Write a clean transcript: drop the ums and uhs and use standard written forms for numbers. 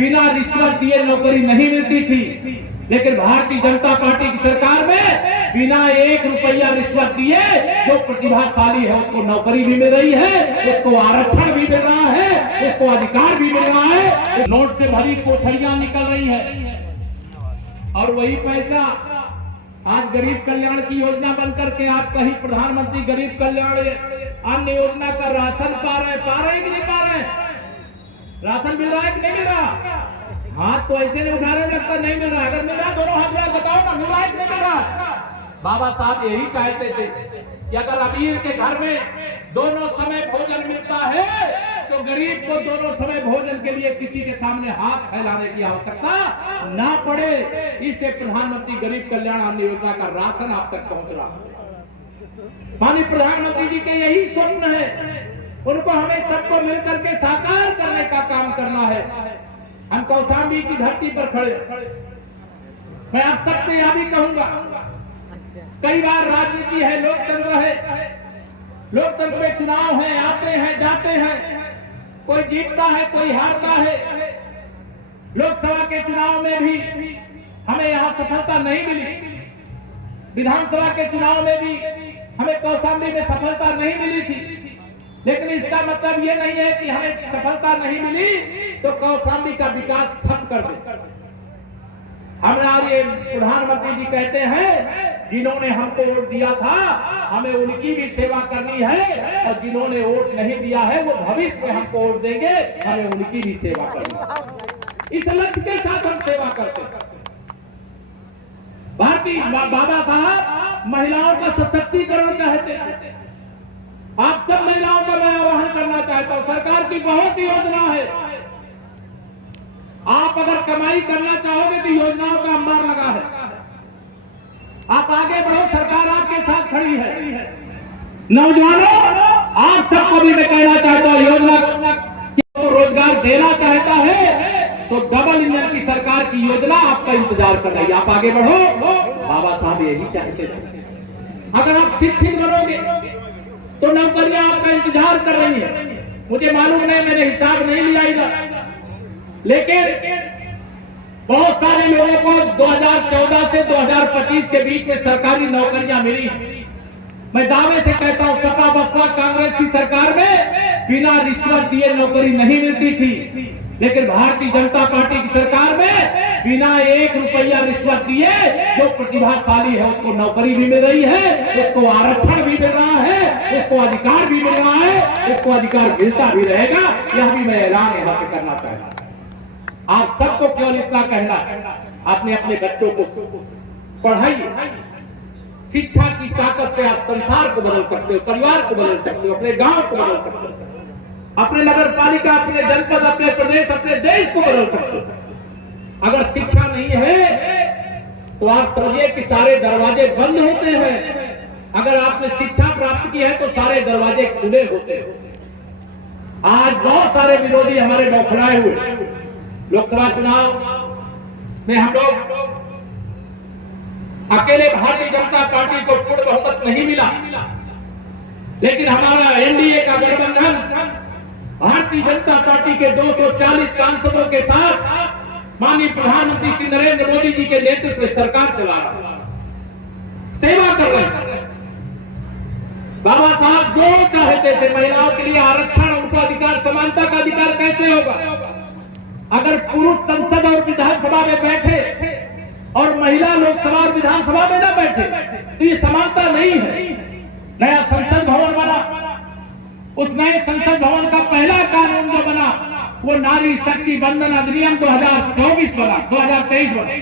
बिना रिश्वत दिए नौकरी नहीं मिलती थी, लेकिन भारतीय जनता पार्टी की सरकार में बिना 1 रुपया रिश्वत दिए जो प्रतिभाशाली है उसको नौकरी भी मिल रही है, उसको आरक्षण भी मिल रहा है, उसको अधिकार भी मिल रहा है। नोट से भरी कोठरियां निकल रही है और वही पैसा आज गरीब कल्याण की योजना बनकर के आप कहीं प्रधानमंत्री गरीब कल्याण अन्न योजना का राशन पा रहे कि नहीं पा रहे? राशन मिल रहा है कि नहीं मिल रहा? हाथ तो ऐसे नहीं उठा रहे, लगता नहीं मिल रहा। अगर मिल रहा दोनों हाथ में बताओ ना, मिल रहा है कि नहीं मिल रहा? बाबा साहब यही चाहते थे कि अगर अमीर के घर में दोनों समय भोजन मिलता है तो गरीब को दोनों समय भोजन के लिए किसी के सामने हाथ फैलाने की आवश्यकता ना पड़े। इससे प्रधानमंत्री गरीब कल्याण अन्न योजना का राशन आप तक पहुंच रहा है। माननीय प्रधानमंत्री जी के यही स्वप्न है, उनको हमें सबको मिलकर के साकार करने का काम करना है। हम कौशाम्बी की धरती पर खड़े, मैं आप सबसे यह भी कहूंगा, कई बार राजनीति है, लोकतंत्र है, लोकतंत्र में चुनाव है, आते हैं जाते हैं, कोई जीतता है कोई हारता है। लोकसभा के चुनाव में भी हमें यहाँ सफलता नहीं मिली, विधानसभा के चुनाव में भी हमें कौशाम्बी में सफलता नहीं मिली थी, लेकिन इसका मतलब ये नहीं है कि हमें सफलता नहीं मिली तो कौशाम्बी का विकास ठप कर दे। हमारे प्रधानमंत्री जी कहते हैं जिन्होंने हमको वोट दिया था हमें उनकी भी सेवा करनी है, और जिन्होंने वोट नहीं दिया है वो भविष्य में हमको वोट देंगे, हमें उनकी भी सेवा करनी है। इस लक्ष्य के साथ हम सेवा करते हैं। भारतीय बाबा साहब महिलाओं का सशक्तिकरण चाहते हैं। आप सब महिलाओं का मैं आह्वान करना चाहता हूं, सरकार की बहुत योजना है। आप अगर कमाई करना चाहोगे तो योजनाओं का अंबार लगा है, आप आगे बढ़ो, सरकार आपके साथ खड़ी है। नौजवानों, आप सबको भी मैं कहना चाहता हूं, योजना को रोजगार देना चाहता है तो डबल इंजन की सरकार की योजना आपका इंतजार कर रही है, आप आगे बढ़ो। बाबा साहब यही चाहते थे। अगर आप शिक्षित बनोगे तो नौकरियां आपका इंतजार कर रही है। मुझे मालूम नहीं, मैंने हिसाब नहीं लिया, लेकिन बहुत सारे लोगों को 2014 से 2025 के बीच में सरकारी नौकरियां मिली। मैं दावे से कहता हूं सपा बसपा कांग्रेस की सरकार में बिना रिश्वत दिए नौकरी नहीं मिलती थी, लेकिन भारतीय जनता पार्टी की सरकार में बिना 1 रुपया रिश्वत दिए जो प्रतिभाशाली है उसको नौकरी भी मिल रही है, उसको आरक्षण भी मिल रहा है, उसको अधिकार भी मिल रहा है, उसको अधिकार मिलता भी रहेगा। यह भी मैं ऐलान यहाँ से करना चाहता हूं। आप सबको केवल इतना कहना, आपने अपने बच्चों को पढ़ाइए। शिक्षा की ताकत से आप संसार को बदल सकते हो, परिवार को बदल सकते हो, अपने गांव को बदल सकते हो, अपने नगर पालिका, अपने जनपद, अपने प्रदेश, अपने देश को बदल सकते हो। अगर शिक्षा नहीं है तो आप समझिए कि सारे दरवाजे बंद होते हैं। अगर आपने शिक्षा प्राप्त की है तो सारे दरवाजे खुले होते हैं। आज बहुत सारे विरोधी हमारे बौखलाए हुए। लोकसभा चुनाव में हम लोग अकेले भारतीय जनता पार्टी को पूर्ण बहुमत नहीं मिला, लेकिन हमारा एनडीए का गठबंधन भारतीय जनता पार्टी के 240 सांसदों के साथ माननीय प्रधानमंत्री श्री नरेंद्र मोदी जी के नेतृत्व में सरकार चला रहा, सेवा कर रहे हैं। बाबा साहब जो चाहते थे महिलाओं के लिए आरक्षण, उनका अधिकार, समानता का अधिकार कैसे होगा? अगर पुरुष संसद और विधानसभा में बैठे और महिला लोकसभा और विधानसभा में ना बैठे तो ये समानता नहीं है। नया संसद भवन बना, उस नए संसद भवन का पहला कानून जो बना वो नारी शक्ति बंधन अधिनियम 2024 बना, 2023 बना।